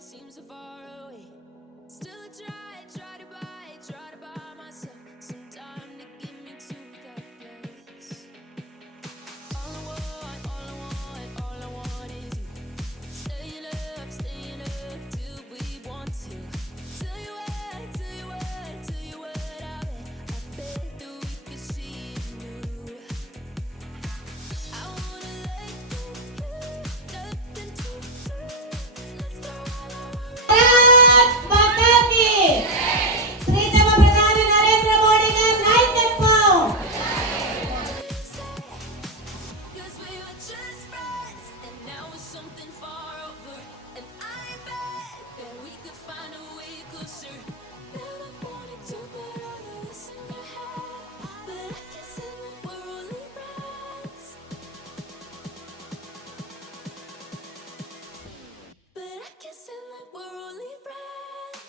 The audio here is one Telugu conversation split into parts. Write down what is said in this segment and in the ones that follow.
seems so far away. Still I try to buy myself some time to get me to that place. All I want is you. Staying up till we want to. Tell you what, I bet that we could see it new. I wanna let you, nothing to do. Let's throw all our cause we were just friends, and now it's something far over. And I bet that we could find a way closer. Never wanted to put all of this in your head, but I guess that we're only friends. But I guess that we're only friends.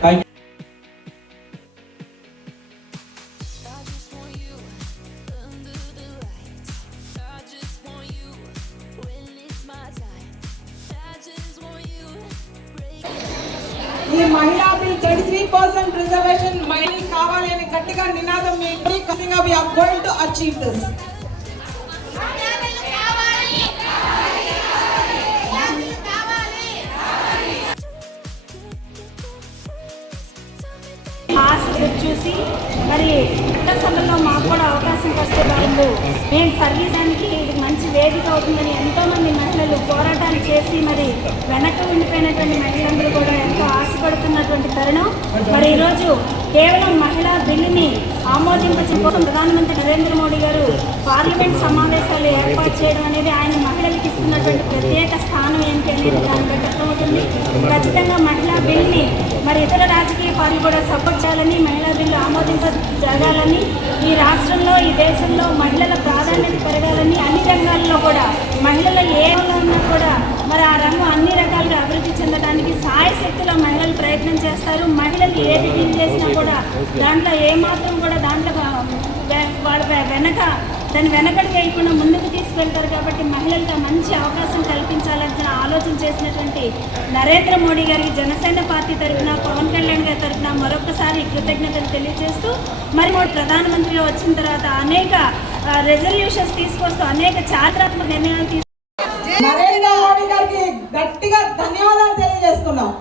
I just want you under the lights. I just want you when it's my time. I just want you break. ఈ మహిళా బిల్ 33% రిజర్వేషన్ మహిళలు కావాలి అని గట్టిగా నినాదం చేయండి. ఖచ్చితంగా we are going to achieve this. చూసి మరి ఇంత సమయంలో మాకు కూడా అవకాశం వస్తే బాగుండు, మేము సర్వీసానికి ఇది మంచి వేదిక అవుతుందని ఎంతోమంది మహిళలు పోరాటాలు చేసి మరి వెనక్కి ఉండిపోయినటువంటి మహిళలందరూ కూడా ఎంతో ఆశపడుతున్నటువంటి తరుణం. మరి ఈరోజు కేవలం మహిళా బిల్లుని ఆమోదింపచేయడం కోసం ప్రధానమంత్రి నరేంద్ర మోడీ గారు పార్లమెంట్ సమావేశాలు ఏర్పాటు చేయడం అనేది ఆయన మహిళలకు ఇస్తున్నటువంటి ప్రత్యేక స్థానం ఏంటి అనేది దాన్ని బట్టి అర్థమవుతుంది. ఖచ్చితంగా మహిళా బిల్లుని మరి ఇతర రాజకీయ పార్టీలు కూడా సపోర్ట్ చేయాలని, మహిళా బిల్లు ఆమోదింపజరగాలని, ఈ రాష్ట్రంలో ఈ దేశంలో మహిళల ప్రాధాన్యత పెరగాలని, అన్ని రంగాల్లో కూడా మహిళలు ఏ రంగంలో ఉన్నా కూడా మరి ఆ రంగం అన్ని రకాలుగా అభివృద్ధి చెందడానికి సాయశక్తిలో మహిళలు ప్రయత్నం చేస్తారు. మహిళలు ఏది డీల్ చేసినా కూడా దాంట్లో ఏమాత్రం కూడా దాంట్లో వాళ్ళ దాన్ని వెనకడి వేయకుండా ముందుకు తీసుకెళ్తారు. కాబట్టి మహిళలకు మంచి అవకాశం కల్పించాలని ఆలోచన చేసినటువంటి నరేంద్ర మోడీ గారికి జనసేన పార్టీ తరఫున, పవన్ కళ్యాణ్ గారి తరఫున మరొకసారి కృతజ్ఞతలు తెలియజేస్తూ, మరి ప్రధానమంత్రిగా వచ్చిన తర్వాత అనేక రెజల్యూషన్స్ తీసుకొస్తూ అనేక చారిత్రాత్మక నిర్ణయాలు నరేంద్ర మోడీ గారికి గట్టిగా ధన్యవాదాలు తెలియజేస్తున్నాం.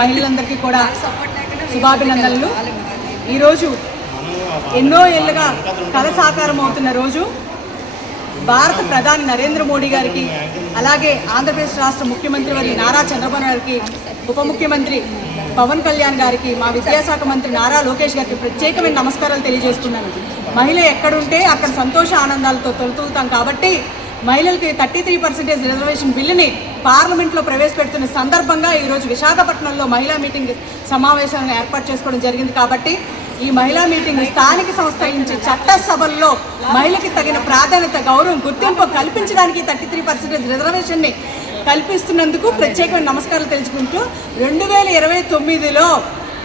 మహిళలందరికీ కూడా శుభాభినందనలు. ఈరోజు ఎన్నో ఏళ్ళుగా కళ సాకారం అవుతున్న రోజు. భారత ప్రధాని నరేంద్ర మోడీ గారికి, అలాగే ఆంధ్రప్రదేశ్ రాష్ట్ర ముఖ్యమంత్రి వారి నారా చంద్రబాబు గారికి, ఉప ముఖ్యమంత్రి పవన్ కళ్యాణ్ గారికి, మా విద్యాశాఖ మంత్రి నారా లోకేష్ గారికి ప్రత్యేకమైన నమస్కారాలు తెలియజేసుకున్నాను. మహిళ ఎక్కడుంటే అక్కడ సంతోష ఆనందాలతో తొలుతూతాం కాబట్టి మహిళలకి 33% రిజర్వేషన్ బిల్లుని పార్లమెంట్లో ప్రవేశపెడుతున్న సందర్భంగా ఈరోజు విశాఖపట్నంలో మహిళా మీటింగ్ సమావేశాలను ఏర్పాటు చేసుకోవడం జరిగింది. కాబట్టి ఈ మహిళా మీటింగ్ స్థానిక సంస్థల నుంచి చట్టసభల్లో మహిళకి తగిన ప్రాధాన్యత, గౌరవం, గుర్తింపు కల్పించడానికి 33% రిజర్వేషన్ని కల్పిస్తున్నందుకు ప్రత్యేకమైన నమస్కారాలు తెలుసుకుంటూ 2029లో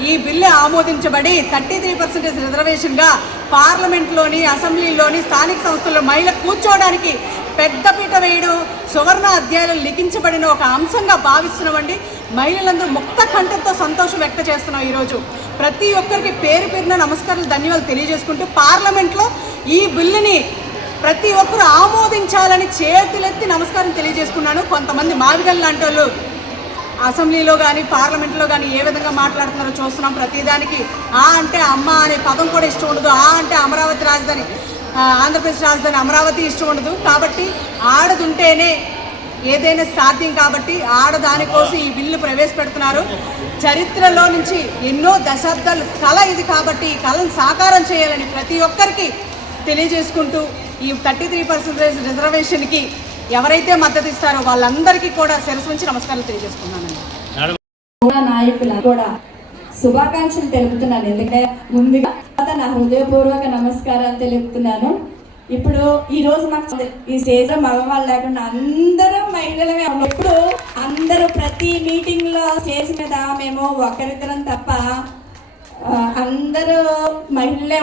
ఈ బిల్లు ఆమోదించబడి 33% రిజర్వేషన్గా పార్లమెంట్లోని, అసెంబ్లీలోని, స్థానిక సంస్థల్లో మహిళ కూర్చోవడానికి పెద్దపీట వేయడం సువర్ణ అధ్యాయాలు లిఖించబడిన ఒక అంశంగా భావిస్తున్నామండి. మహిళలందరూ ముక్త కంఠంతో సంతోషం వ్యక్తం చేస్తున్నాం. ఈరోజు ప్రతి ఒక్కరికి పేరు పేరున నమస్కారాలు, ధన్యవాదాలు తెలియజేసుకుంటూ పార్లమెంట్లో ఈ బిల్లుని ప్రతి ఒక్కరు ఆమోదించాలని చేతులెత్తి నమస్కారం తెలియజేసుకున్నాను. కొంతమంది మావిగల్ లాంటి వాళ్ళు అసెంబ్లీలో కానీ పార్లమెంట్లో కానీ ఏ విధంగా మాట్లాడుతున్నారో చూస్తున్నాం. ప్రతిదానికి ఆ అంటే అమ్మ అనే పదం కూడా ఇష్టం ఉండదు, ఆ అంటే అమరావతి రాజధాని ఆంధ్రప్రదేశ్ రాజధాని అమరావతి ఇష్టం ఉండదు. కాబట్టి ఆడదుంటేనే ఏదైనా సాధ్యం. కాబట్టి ఆడదానికోసం ఈ బిల్లు ప్రవేశపెడుతున్నారు. చరిత్రలో నుంచి ఎన్నో దశాబ్దాల కళ ఇది. కాబట్టి ఈ కళను సాకారం చేయాలని ప్రతి ఒక్కరికి తెలియజేసుకుంటూ ఈ 33% రిజర్వేషన్కి ఎవరైతే మద్దతు ఇస్తారో వాళ్ళందరికీ కూడా శిరస్సు నుంచి నమస్కారాలు తెలియజేసుకున్నానండి. నాయకులు కూడా శుభాకాంక్షలు తెలుపుతున్నాను. ఎందుకంటే ముందుగా నా హృదయపూర్వక నమస్కారాలు తెలుపుతున్నాను. ఇప్పుడు ఈ రోజు మాకు ఈ స్టేజ్ లో మగవాళ్ళు లేకుండా అందరం మహిళలమే. ఇప్పుడు అందరూ ప్రతి మీటింగ్ లో స్టేజ్ మీద మేము ఒకరిద్దరం తప్ప అందరూ మహిళలే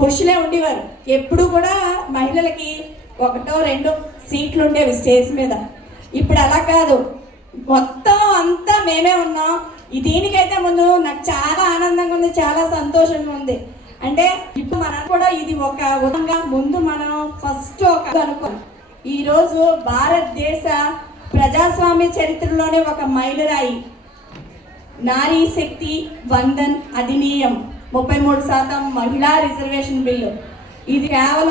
పురుషులే ఉండేవారు. ఎప్పుడు కూడా మహిళలకి 1-2 సీట్లు ఉండేవి స్టేజ్ మీద. ఇప్పుడు అలా కాదు, మొత్తం అంతా మేమే ఉన్నాం. దీనికైతే ముందు నాకు చాలా ఆనందంగా ఉంది, చాలా సంతోషంగా ఉంది. అంటే ఇప్పుడు మనం కూడా ఇది ఒక విధంగా ముందు మనం ఫస్ట్ ఒక అనుకో ఈరోజు భారతదేశ ప్రజాస్వామ్య చరిత్రలోనే ఒక మైలురాయి నారీ శక్తి వందన్ అధినియం 33% మహిళా రిజర్వేషన్ బిల్లు. ఇది కేవలం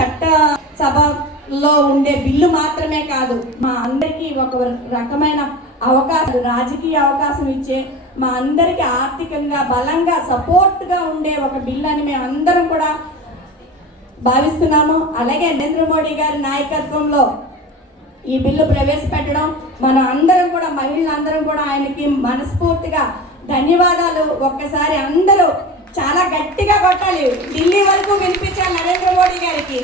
చట్టసభలో ఉండే బిల్లు మాత్రమే కాదు, మా అందరికీ ఒక రకమైన అవకాశం, రాజకీయ అవకాశం ఇచ్చే, మా అందరికీ ఆర్థికంగా బలంగా సపోర్ట్గా ఉండే ఒక బిల్లు అని మేము అందరం కూడా భావిస్తున్నాము. అలాగే నరేంద్ర మోడీ గారి నాయకత్వంలో ఈ బిల్లు ప్రవేశపెట్టడం మనం అందరం కూడా మహిళలందరం కూడా ఆయనకి మనస్ఫూర్తిగా ధన్యవాదాలు. ఒక్కసారి అందరూ చాలా గట్టిగా కొట్టాలి, ఢిల్లీ వరకు వినిపించాలి నరేంద్ర మోడీ గారికి.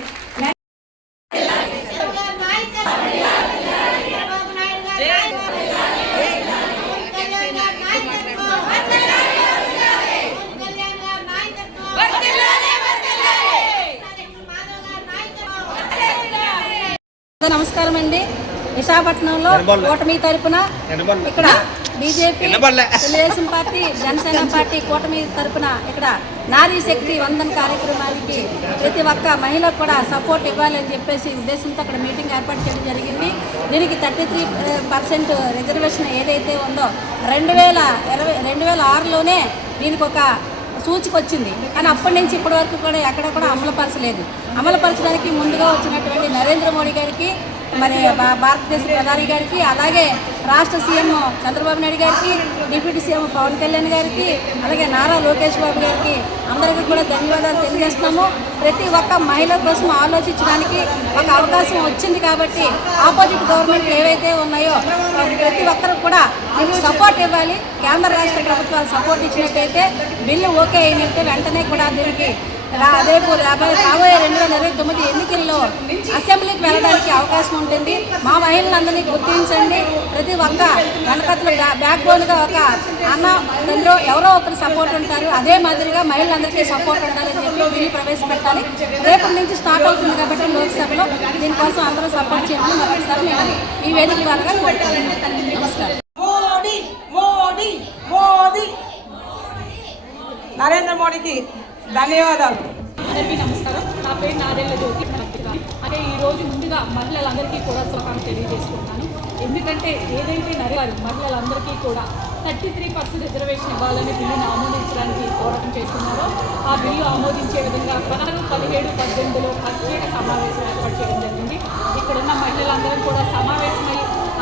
నమస్కారం అండి. విశాఖపట్నంలో కూటమి తరపున ఇక్కడ BJP, Telugu Desam party, Janasena party కూటమి తరపున ఇక్కడ నారీ శక్తి వందన్ కార్యక్రమానికి ప్రతి ఒక్క మహిళకు కూడా సపోర్ట్ ఇవ్వాలని చెప్పేసి ఉద్దేశంతో అక్కడ మీటింగ్ ఏర్పాటు చేయడం జరిగింది. దీనికి 33% రిజర్వేషన్ ఏదైతే ఉందో 2006లోనే దీనికి ఒక సూచిక వచ్చింది. కానీ అప్పటి నుంచి ఇప్పటి వరకు కూడా ఎక్కడ కూడా అమలుపరచలేదు. అమలుపరచడానికి ముందుగా వచ్చినటువంటి నరేంద్ర మోడీ గారికి, మరి భారతదేశ ప్రధాని గారికి, అలాగే రాష్ట్ర సీఎం చంద్రబాబు నాయుడు గారికి, డిప్యూటీ సీఎం పవన్ కళ్యాణ్ గారికి, అలాగే నారా లోకేష్ బాబు గారికి అందరికీ కూడా ధన్యవాదాలు తెలియజేస్తున్నాము. ప్రతి ఒక్క మహిళ కోసం ఆలోచించడానికి ఒక అవకాశం వచ్చింది. కాబట్టి ఆపోజిట్ గవర్నమెంట్లు ఏవైతే ఉన్నాయో ప్రతి ఒక్కరు కూడా దీనికి సపోర్ట్ ఇవ్వాలి. కేంద్ర రాష్ట్ర ప్రభుత్వాలు సపోర్ట్ ఇచ్చినట్టయితే బిల్లు ఓకే అయినట్టు వెంటనే కూడా దీనికి రేపు రాబోయే 2029 ఎన్నికల్లో అసెంబ్లీకి వెళ్ళడానికి అవకాశం ఉంటుంది. మా మహిళలందరినీ గుర్తించండి. ప్రతి ఒక్క వెనకతలు బ్యాక్ బోన్గా ఒక అన్న ఇందులో ఎవరో ఒకరు సపోర్ట్ ఉంటారు. అదే మాదిరిగా మహిళలందరికీ సపోర్ట్ ఉండాలని చెప్పి బిల్లు ప్రవేశపెట్టాలి. రేపటి నుంచి స్టార్ట్ అవుతుంది కాబట్టి లోక్సభలో దీనికోసం అందరూ సపోర్ట్ చేయాలని మరొకసారి నేను ఈ వేదిక ద్వారా కోరుతున్నాను. నమస్కారం. మోడీ మోడీ మోడీ నరేంద్ర మోడీకి ధన్యవాదాలు. అందరికీ నమస్కారం. నా పేరు నాదెళ్ల జ్యోతి. అంటే ఈరోజు ముందుగా మహిళలందరికీ కూడా శుభాకాంక్షలు తెలియజేసుకుంటున్నాను. ఎందుకంటే ఏదైతే మహిళలందరికీ కూడా 33% రిజర్వేషన్ ఇవ్వాలని బిల్లును ఆమోదించడానికి పోరాటం చేస్తున్నారో ఆ బిల్లు ఆమోదించే విధంగా 16, 17, 18లో ప్రత్యేక సమావేశం ఏర్పాటు చేయడం జరిగింది. ఇక్కడున్న మహిళలందరం కూడా సమావేశమై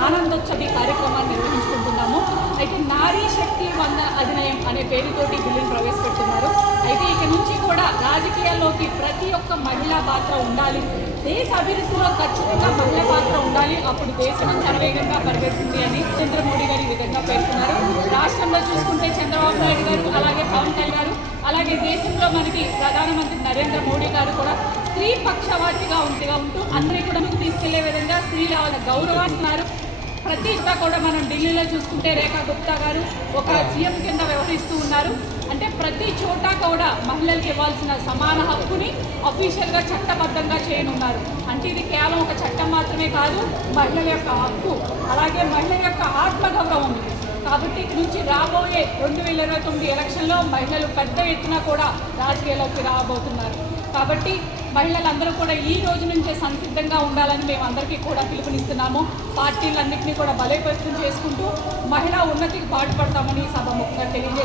ఆనందోత్సవి కార్యక్రమాన్ని నిర్వహించుకుంటున్నాము. అయితే నారీ శక్తి వందన్ అధినియం అనే పేరుతోటి బిల్లును ప్రవేశపెడుతున్నారు. అయితే ఇక నుంచి కూడా రాజకీయాల్లోకి ప్రతి ఒక్క మహిళా పాత్ర ఉండాలి. దేశ అభివృద్ధిలో ఖచ్చితంగా మహిళా పాత్ర ఉండాలి. అప్పుడు దేశం శరవేగంగా పరిగెడుతుంది అని నరేంద్ర మోడీ గారు ఈ విధంగా పేర్కొన్నారు. రాష్ట్రంలో చూసుకుంటే చంద్రబాబు నాయుడు గారు, అలాగే పవన్ కళ్యాణ్ గారు, అలాగే దేశంలో మనకి ప్రధానమంత్రి నరేంద్ర మోడీ గారు కూడా స్త్రీ పక్షవాతిగా ఉంటూ అందరినీ కూడా తీసుకెళ్లే విధంగా స్త్రీల గౌరవిస్తున్నారు. ప్రతి ఇంట్లో కూడా మనం ఢిల్లీలో చూసుకుంటే రేఖా గుప్తా గారు ఒక సీఎం కింద వ్యవహరిస్తూ ఉన్నారు. అంటే ప్రతి చోట కూడా మహిళలకు ఇవ్వాల్సిన సమాన హక్కుని అఫీషియల్గా చట్టబద్ధంగా చేయనున్నారు. అంటే ఇది కేవలం ఒక చట్టం మాత్రమే కాదు, మహిళల యొక్క హక్కు, అలాగే మహిళల యొక్క ఆత్మగౌరవం ఉంది. కాబట్టి ఇక నుంచి రాబోయే 2029 ఎలక్షన్లో మహిళలు పెద్ద ఎత్తున కూడా రాజకీయాల్లోకి రాబోతున్నారు. కాబట్టి మహిళలందరూ కూడా ఈ రోజు నుంచే సంసిద్ధంగా ఉండాలని మేము అందరికీ కూడా పిలుపునిస్తున్నాము. పార్టీలన్నింటినీ కూడా బలోపేతం చేసుకుంటూ మహిళా ఉన్నతికి పాటుపడతామని సభ ముఖ్యంగా తెలియజేస్తున్నాము.